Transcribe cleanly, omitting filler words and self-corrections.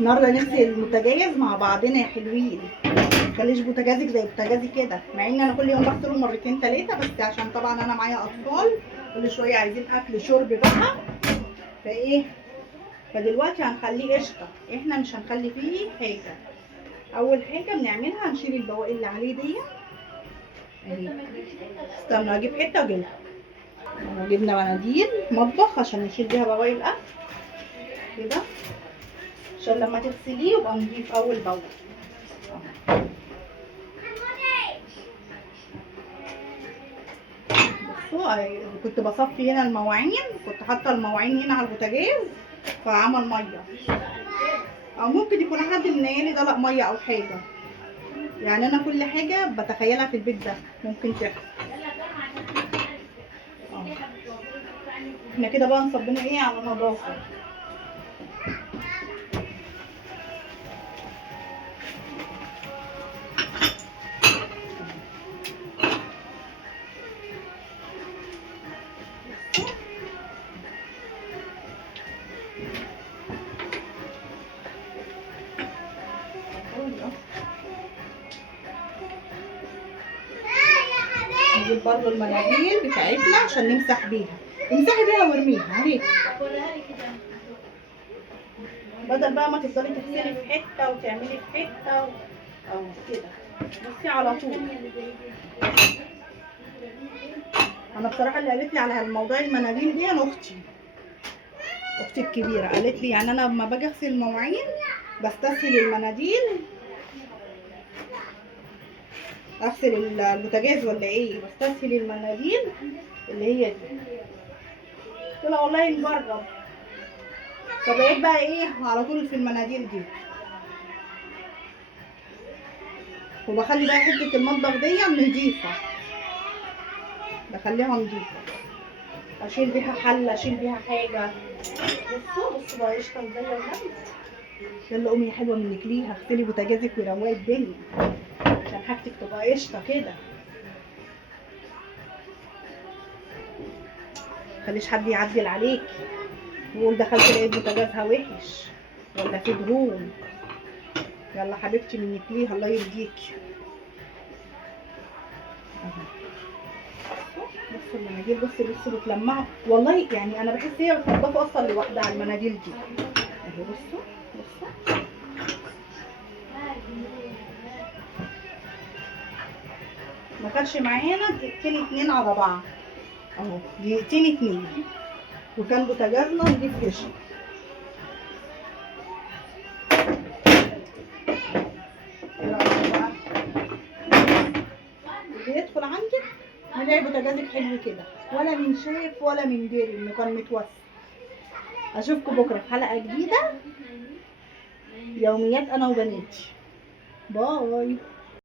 النهارده نغسل البوتاجاز مع بعضنا يا حلوين. متخليش بوتاجازك زي بوتاجازي كده، مع ان انا كل يوم بغسله مرتين تلاته، بس عشان طبعا انا معايا اطفال كل شويه عايزين اكل شرب بقى، فايه فدلوقتي هنخليه قشطه. احنا مش هنخلي فيه حاجه. اول حاجه بنعملها هنشيل البواقي اللي عليه دي اهي. استنى اجيب حته واجيلها. جبنا مناديل مطبخ عشان نشيل بيها بواقي الاكل كده، عشان لما تغسليه يبقى نضيف اول باول. بصوا كنت بصفي هنا المواعين، كنت حاطه المواعين هنا على البوتاجاز فعمل ميه، او ممكن يكون حد من عيالي دلق ميه او حاجه. يعني انا كل حاجه بتخيلها في البيت ده ممكن تحصل. احنا كده بقى نصبنا ايه على نظافه. نجيب برضه المناديل بتاعتنا عشان نمسح بيها، امسحي بيها وارميها اهي، بدل بقى ما تفضلي تغسلي في حته وتعملي في حته اهو كده. بصي على طول. انا بصراحه اللي قالت لي على الموضوع المناديل دي انا اختي الكبيره قالت لي، يعني انا لما باجي اغسل المواعين بستسهل المناديل. اغسل البوتاجاز ولا ايه؟ بستسهل المناديل اللي هي دي. قلت لها والله نجرب، فبقيت بقى ايه على طول في المناديل دي، وبخلي بقى حته المطبخ دي نضيفه، بخليها نضيفه، اشيل بيها حله، اشيل بيها حاجه. بصوا بقى قشطه ازاي يا ولاد. يلا قومي يا حلوه منك ليها، اغسلي بوتاجازك وروقي الدنيا عشان حاجتك تبقى قشطه كده. مخليش حد يعدل عليكي ويقول دخلت لقيت بوتاجازها وحش ولا في دهون. يلا حبيبتي منك ليها الله يرضيكي. بصوا المناديل، بصوا بتلمعوا والله، يعني انا بحس هي بتنضف اصلا لوحدها على المناديل دي اهي. بصوا ما خدش معانا دقيقتين اتنين على بعض اهو، دقيقتين اتنين وكان بوتاجازنا نضيف قشطه. ايه رايك بقى؟ اللي يدخل عندك نلاقي بوتاجازك حلو كده، ولا من شاف ولا من داري انه كان متوسع. اشوفكم بكره في حلقه جديده يوميات انا وبناتي. باي.